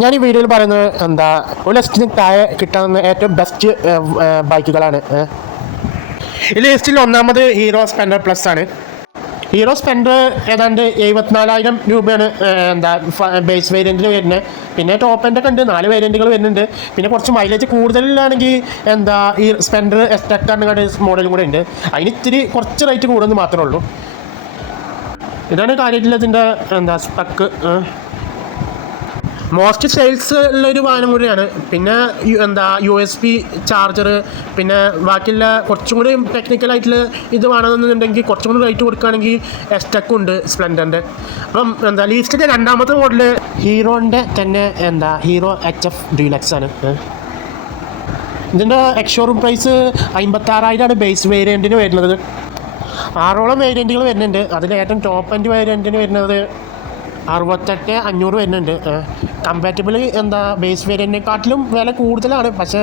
ഞാൻ ഈ വീഡിയോയിൽ പറയുന്നത് എന്താ ഒരു ലക്ഷത്തിന് താഴെ കിട്ടാവുന്ന ഏറ്റവും ബെസ്റ്റ് ബൈക്കുകളാണ് ഈ ലിസ്റ്റിൽ ഒന്നാമത് ഹീറോ സ്പെൻഡർ പ്ലസ് ആണ്. ഹീറോ സ്പെൻഡർ ഏതാണ്ട് എഴുപത്തിനാലായിരം രൂപയാണ് എന്താ ബേസ് വേരിയന്റിൽ വരുന്നത് പിന്നെ ടോപ്പ് എന്റെ ഒക്കെ ഉണ്ട് നാല് വേരിയന്റുകൾ വരുന്നുണ്ട്. പിന്നെ കുറച്ച് മൈലേജ് കൂടുതലാണെങ്കിൽ എന്താ ഈ സ്പെൻഡർ എസ്റ്റക്കാണ് മോഡലും കൂടെ ഉണ്ട്. അതിന് ഇത്തിരി കുറച്ച് റേറ്റ് കൂടുന്നത് മാത്രമേ ഉള്ളൂ. ഇതാണ് കാര്യത്തിൽ ഇതിന്റെ എന്താ സ്പെക്ക് മോസ്റ്റ് സെയിൽസ് ഉള്ള ഒരു വാഹനം കൂടിയാണ്. പിന്നെ എന്താ യു എസ് പി ചാർജർ പിന്നെ ബാക്കിയുള്ള കുറച്ചും കൂടി ടെക്നിക്കലായിട്ടുള്ള ഇത് വേണമെന്നുണ്ടെങ്കിൽ കുറച്ചും കൂടി റേറ്റ് കൊടുക്കുകയാണെങ്കിൽ എസ്റ്റക്കും ഉണ്ട് സ്പ്ലെൻഡറിന്റെ അപ്പം എന്താ ലീസ്റ്റിന്റെ രണ്ടാമത്തെ മോഡൽ ഹീറോന്റെ തന്നെ എന്താ ഹീറോ എച്ച് എഫ് ഡീലക്സ് ആണ്. ഇതിന്റെ എക്സ്ഷോറൂം പ്രൈസ് അമ്പത്താറായിരമാണ് ബേസ് വേരിയന്റിന് വരുന്നത്. ആറോളം വേരിയന്റുകൾ വരുന്നുണ്ട്. അതിൽ ഏറ്റവും ടോപ്പ് എൻഡ് വേരിയന്റിന് വരുന്നത് അറുപത്തെട്ട് അഞ്ഞൂറ് വരുന്നുണ്ട്. കമ്പാറ്റബിൾ എന്താ ബേസ് വേരിയന്റിനെക്കാട്ടിലും വില കൂടുതലാണ്. പക്ഷേ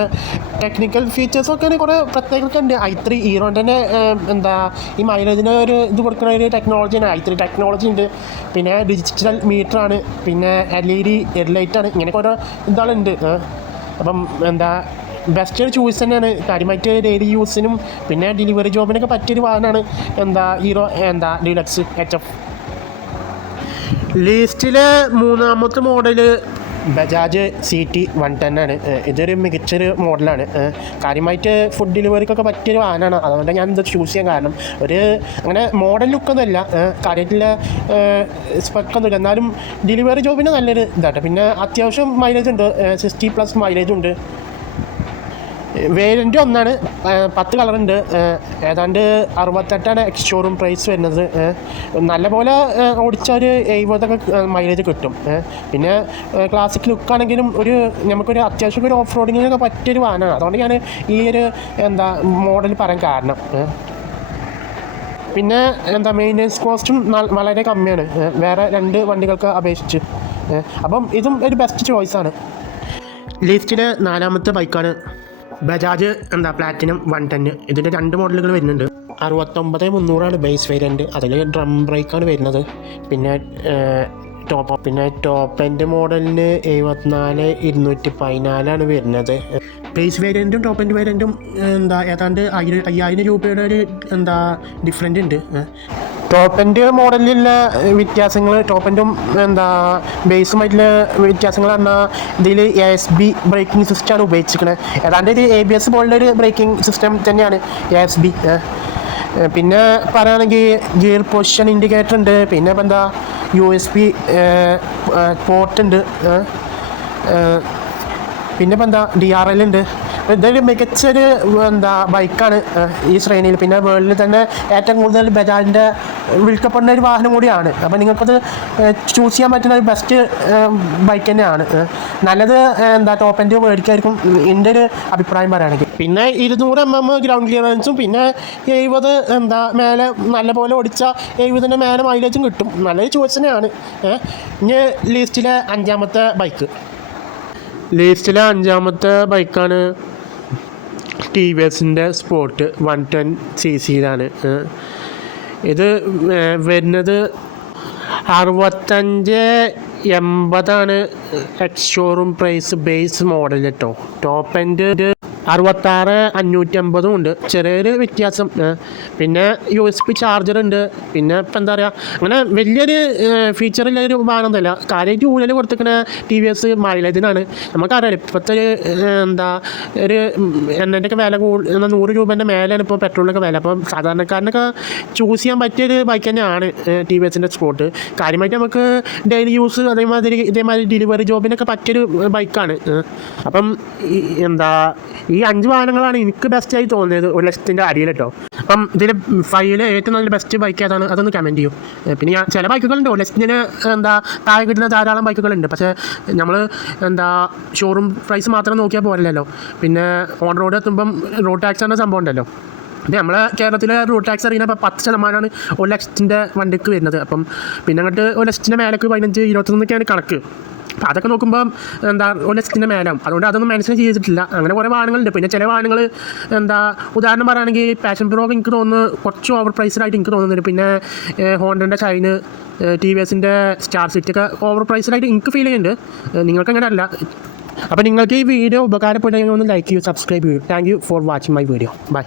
ടെക്നിക്കൽ ഫീച്ചേഴ്സൊക്കെ കുറേ പ്രത്യേകത ഉണ്ട് ഐ ത്രീ ഹീറോന്റെ തന്നെ എന്താ ഈ മൈലേജിന് ഒരു ഇത് കൊടുക്കുന്ന ഒരു ടെക്നോളജിയാണ് ഐ ത്രീ ടെക്നോളജി ഉണ്ട്. പിന്നെ ഡിജിറ്റൽ മീറ്ററാണ് പിന്നെ എൽ ഇ ഡി ഹെഡ്ലൈറ്റാണ് ഇങ്ങനെ ഓരോ ഇതാളുണ്ട്. അപ്പം എന്താ ബെസ്റ്റ് ഒരു ചൂസ് തന്നെയാണ്. കാര്യമായിട്ട് ഡെയിലി യൂസിനും പിന്നെ ഡെലിവറി ജോബിനൊക്കെ പറ്റിയൊരു വാഹനമാണ് എന്താ ഹീറോ എന്താ ഡിലക്സ് എച്ച് എഫ് ലിസ്റ്റിലെ മൂന്നാമത്തെ model Bajaj C T one ten ആണ്. ഇതൊരു മികച്ചൊരു മോഡലാണ്. കാര്യമായിട്ട് ഫുഡ് ഡെലിവറിക്കൊക്കെ പറ്റിയൊരു വാഹനമാണ് അതുകൊണ്ട് ഞാൻ ഇത് ചൂസ് ചെയ്യാൻ കാരണം ഒരു അങ്ങനെ മോഡൽ ലുക്കൊന്നുമല്ല കാര്യമായിട്ടുള്ള സ്പെക്കൊന്നുമില്ല എന്നാലും ഡെലിവറി ജോബിന് നല്ലൊരു ഇതാട്ടോ. പിന്നെ അത്യാവശ്യം മൈലേജ് ഉണ്ട്. സിക്സ്റ്റി പ്ലസ് മൈലേജ് ഉണ്ട്. വേരിയന്റ് ഒന്നാണ്. പത്ത് കളറുണ്ട്. ഏതാണ്ട് അറുപത്തെട്ടാണ് എക്സ് ഷോറൂം പ്രൈസ് വരുന്നത്. നല്ല നല്ലപോലെ ഓടിച്ചാൽ ഓടിച്ച ഒരു എഴുപതൊക്കെ മൈലേജ് കിട്ടും. പിന്നെ ക്ലാസിക് ലുക്കാണെങ്കിലും ഒരു നമുക്കൊരു അത്യാവശ്യം ഒരു ഓഫ് റോഡിങ്ങിനൊക്കെ പറ്റിയൊരു വാഹനമാണ് അതുകൊണ്ട് ഞാൻ ഈ ഒരു എന്താ മോഡൽ പറയാൻ കാരണം. പിന്നെ എന്താ മെയിന്റനൻസ് കോസ്റ്റും വളരെ കമ്മിയാണ്. വേറെ രണ്ട് വണ്ടികൾക്ക് അപേക്ഷിച്ച്. അപ്പം ഇതും ഒരു ബെസ്റ്റ് ചോയ്സാണ് ലിസ്റ്റിലെ നാലാമത്തെ ബൈക്കാണ് ബജാജ് എന്താ പ്ലാറ്റിനം വൺ ടെന്ന് ഇതിന്റെ രണ്ട് മോഡലുകൾ വരുന്നുണ്ട്. അറുപത്തൊമ്പത് മുന്നൂറാണ് ബേസ് വേരിയന്റ് അതിൽ ഡ്രം ബ്രേക്കാണ് വരുന്നത്. പിന്നെ ടോപ്പ് പിന്നെ ടോപ്പ് എന്റെ മോഡലിന് എഴുപത്തിനാല് ഇരുന്നൂറ്റി പതിനാലാണ് വരുന്നത്. ബേസ് വേരിയന്റും ടോപ്പ് എന്റെ വേരിയന്റും എന്താ ഏതാണ്ട് അയ്യായിരം രൂപയുടെ ഒരു എന്താ ഡിഫറെന്റ് ഉണ്ട്. ടോപ്പ് എൻഡ് മോഡലിലുള്ള വ്യത്യാസങ്ങൾ ടോപ്പ് എൻഡും എന്താ ബേസുമായിട്ടുള്ള വ്യത്യാസങ്ങൾ പറഞ്ഞാൽ ഇതിൽ എസ് ബി ബ്രേക്കിംഗ് സിസ്റ്റമാണ് ഉപയോഗിച്ചിരിക്കുന്നത് ഏതാണ്ട് ഒരു എ ബി എസ് പോലുള്ള ഒരു ബ്രേക്കിംഗ് സിസ്റ്റം തന്നെയാണ് എസ് ബി പിന്നെ പറയുകയാണെങ്കിൽ ഗിയർ പൊസിഷൻ ഇൻഡിക്കേറ്റർ ഉണ്ട്. പിന്നെ ഇപ്പം എന്താ യു എസ് ബി പോർട്ട് ഉണ്ട്. പിന്നെ ഇപ്പം എന്താ ഡി ആർ എൽ ഉണ്ട്. ഇതൊരു മികച്ചൊരു എന്താ ബൈക്കാണ് ഈ ശ്രേണിയിൽ. പിന്നെ വേൾഡിൽ തന്നെ ഏറ്റവും കൂടുതൽ ബജാജിന്റെ വിൽക്കപ്പെടുന്ന ഒരു വാഹനം കൂടിയാണ്. അപ്പോൾ നിങ്ങൾക്കത് ചൂസ് ചെയ്യാൻ പറ്റുന്ന ഒരു ബെസ്റ്റ് ബൈക്ക് തന്നെയാണ്. നല്ലത് എന്താ ടോപ്പ് എന്റെ മേടിക്കായിരിക്കും. എന്റെ ഒരു അഭിപ്രായം പറയുകയാണെങ്കിൽ. പിന്നെ ഇരുന്നൂറ് എം എം ഗ്രൗണ്ട് ക്ലിയറൻസും പിന്നെ എഴുപത് എന്താ മേലെ നല്ല പോലെ ഓടിച്ച എഴുപതിന്റെ മേലെ മൈലേജും കിട്ടും. നല്ലൊരു ചോയ്സ് തന്നെയാണ്. ഇനി ലിസ്റ്റിലെ അഞ്ചാമത്തെ ബൈക്ക് ലിസ്റ്റിലെ അഞ്ചാമത്തെ ബൈക്കാണ് ടി വി എസിന്റെ സ്പോർട്ട് വൺ ടെൻ സി സിയിലാണ് ഇത് വരുന്നത് അറുപത്തഞ്ച് എൺപതാണ് ex showroom price base model കേട്ടോ ടോപ്പ് എൻഡ് അറുപത്താറ് അഞ്ഞൂറ്റമ്പതും ഉണ്ട്. ചെറിയൊരു വ്യത്യാസം. പിന്നെ യു എസ് പി ചാർജർ ഉണ്ട്. പിന്നെ ഇപ്പം എന്താ പറയുക അങ്ങനെ വലിയൊരു ഫീച്ചറില്ല ഒരു വാഹനമൊന്നുമല്ല കാര്യമായിട്ട് ഊഴൽ കൊടുത്തിരിക്കുന്ന ടി വി എസ് മൈലേജിനാണ് നമുക്കറിയാം ഇപ്പോഴത്തെ ഒരു എന്താ ഒരു എണ്ണന്റെയൊക്കെ വില കൂടുതൽ നൂറ് രൂപേന്റെ മേലെയാണ് ഇപ്പോൾ പെട്രോളിനൊക്കെ വില. അപ്പം സാധാരണക്കാരനൊക്കെ ചൂസ് ചെയ്യാൻ പറ്റിയൊരു ബൈക്ക് തന്നെയാണ് ടി വി എസിന്റെ സ്പോട്ട് കാര്യമായിട്ട് നമുക്ക് ഡെയിലി യൂസ് അതേമാതിരി ഇതേമാതിരി ഡെലിവറി ജോബിനൊക്കെ പറ്റിയൊരു ബൈക്കാണ് അപ്പം എന്താ ഈ അഞ്ച് വാഹനങ്ങളാണ് എനിക്ക് ബെസ്റ്റ് ആയി തോന്നിയത് ഒരു ലക്ഷത്തിന്റെ അടിയിൽ കേട്ടോ അപ്പം ഇതിൽ ഫൈവിൽ ഏറ്റവും നല്ല ബെസ്റ്റ് ബൈക്ക് ഏതാണ്? അതൊന്ന് കമന്റ് ചെയ്യൂ. പിന്നെ ഞാൻ ചില ബൈക്കുകളുണ്ട് ഒരു ലക്ഷത്തിന് എന്താ താഴെ കിട്ടുന്ന ധാരാളം ബൈക്കുകളുണ്ട് പക്ഷേ നമ്മൾ എന്താ ഷോറൂം പ്രൈസ് മാത്രം നോക്കിയാൽ പോരല്ലോ പിന്നെ ഓൺ റോഡ് എത്തുമ്പം റോഡ് ടാക്സ് എന്ന സംഭവം ഉണ്ടല്ലോ. ഇത് നമ്മളെ കേരളത്തിലെ റോഡ് ടാക്സ് അറിയുന്ന പത്ത് ശതമാനമാണ് ഒരു ലക്ഷത്തിന്റെ വണ്ടിക്ക് വരുന്നത്. അപ്പം പിന്നെ അങ്ങോട്ട് ഒരു ലക്ഷത്തിന്റെ മേലേക്ക് പതിനഞ്ച് ഇരുപത്തൊന്നൊക്കെയാണ് കണക്ക്. അപ്പം അതൊക്കെ നോക്കുമ്പോൾ എന്താ ഒരു ലക്ഷത്തിന്റെ മേലാവും. അതുകൊണ്ട് അതൊന്നും മെൻഷൻ ചെയ്തിട്ടില്ല. അങ്ങനെ കുറേ വാഹനങ്ങളുണ്ട്. പിന്നെ ചില വാഹനങ്ങൾ എന്താ ഉദാഹരണം പറയുകയാണെങ്കിൽ പാഷൻ പ്രോ എനിക്ക് തോന്നുന്നു കുറച്ച് ഓവർ പ്രൈസ്ഡായിട്ട് എനിക്ക് തോന്നുന്നുണ്ട്. പിന്നെ ഹോണ്ടന്റെ ഷൈന് ടി വി എസിന്റെ സ്റ്റാർ സിറ്റി ഒക്കെ ഓവർ പ്രൈസ്ഡായിട്ട് എനിക്ക് ഫീൽ ചെയ്യുന്നുണ്ട്. നിങ്ങൾക്ക് അങ്ങനെ അല്ല. അപ്പോൾ നിങ്ങൾക്ക് ഈ വീഡിയോ ഉപകാരപ്പെട്ടെങ്കിൽ ഒന്ന് ലൈക്ക് ചെയ്യൂ സബ്സ്ക്രൈബ് ചെയ്യൂ. Thank you for watching my video bye